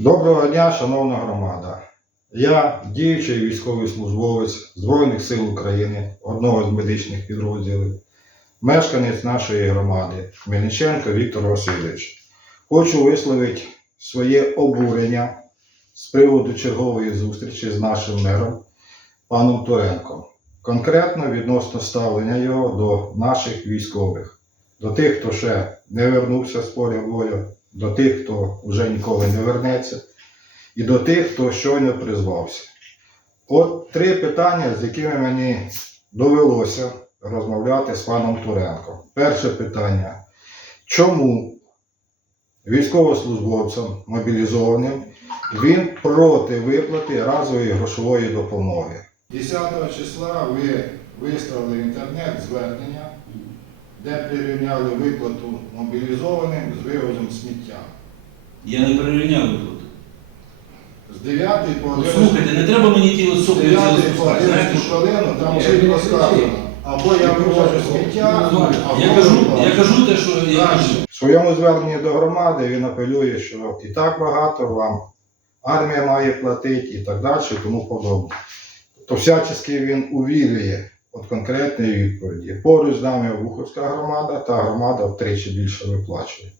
Доброго дня, шановна громада. Я діючий військовий службовець Збройних сил України, одного з медичних підрозділів, мешканець нашої громади Мельниченко Віктор Васильович. Хочу висловити своє обурення з приводу чергової зустрічі з нашим мером паном Туренком. Конкретно відносно ставлення його до наших військових, до тих, хто ще не вернувся з поля бою, до тих, хто вже ніколи не вернеться, і до тих, хто щойно призвався. От три питання, з якими мені довелося розмовляти з паном Туренком. Перше питання: чому військовослужбовцям мобілізованим він проти виплати разової грошової допомоги? 10 числа ви виставили інтернет звернення, де прирівняли виплату мобілізованим з вивозом сміття. Я не перерівняв виплату. З 9 по От 11 слухайте, не треба мені ті от з сопли 9 по спускати. 11 хвилину там Я чітко сказано. Або я вивожу сміття, або Я кажу, я кажу те, що я кажу. В своєму зверненні до громади він апелює, що і так багато вам армія має платити і так далі, тому подобне. Тобто всячески він увілює от конкретної відповіді. Поруч з нами Обуховська громада, та громада втричі більше виплачує.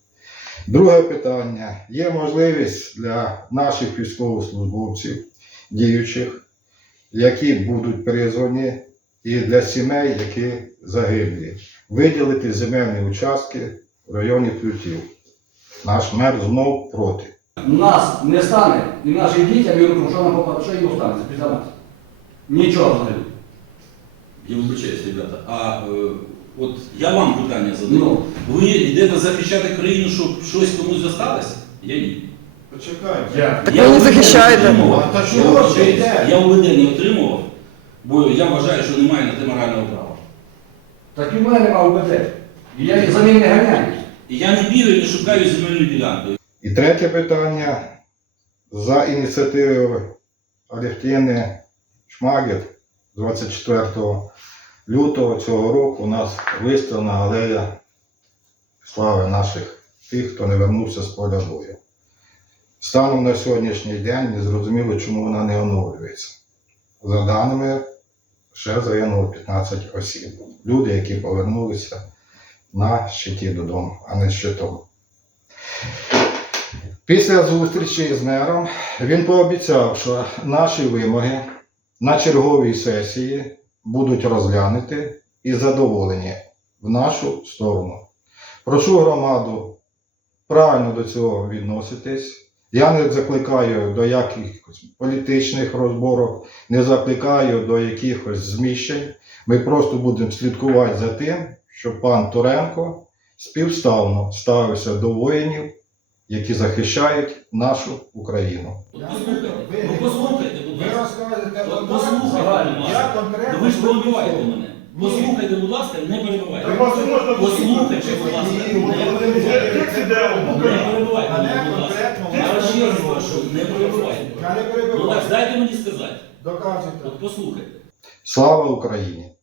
Друге питання. Є можливість для наших військовослужбовців, діючих, які будуть призвані, і для сімей, які загиблі, виділити земельні участки в районі Плютів. Наш мер знов проти. Нас не стане, і нашим дітям, і що нам попаде, що їм останеться після нас? Нічого взагалі. Я вибачаюсь, ребята. А е, от я вам питання задаю. Ну. Ви йдете захищати країну, щоб щось комусь зосталося? Я ні. Почекайте. Так Я ви не УВД захищаєте. отримував. А та Я чого вибачаюсь, ж йде? Я УВД не отримував, бо я вважаю, що немає на те морального права. Так і в мене нема УБД. І я за ним не ганяю. І я не бігаю, не шукаю земельну ділянку. І третє питання. За ініціативою Алевтіни Шмагет 24 лютого цього року у нас виставлена алея слави наших тих, хто не вернувся з поля бою. Станом на сьогоднішній день не зрозуміло, чому вона не оновлюється. За даними, ще загинуло 15 осіб. Люди, які повернулися на щиті додому, а не щитом. Після зустрічі з мером він пообіцяв, що наші вимоги на черговій сесії будуть розглянуті і задоволені в нашу сторону. Прошу громаду правильно до цього відноситись. Я не закликаю до якихось політичних розборок, не закликаю до якихось зміщень. Ми просто будемо слідкувати за тим, щоб пан Туренко співставно ставився до воїнів, які захищають нашу Україну. От послухайте, ну послухайте, будь ласка. розказуєте От послухайте, будь ласка. Ну ви ж перебиваєте мене. Послухайте, будь лааска, не перебивайте. Послухайте, будь ласка, не перебивайте. Не перебивайте мене, будь ласка. Я вас ще раз прошу, не перебивайте. Я не Ну так дайте мені сказати. Доказуйте. От послухайте. Слава Україні!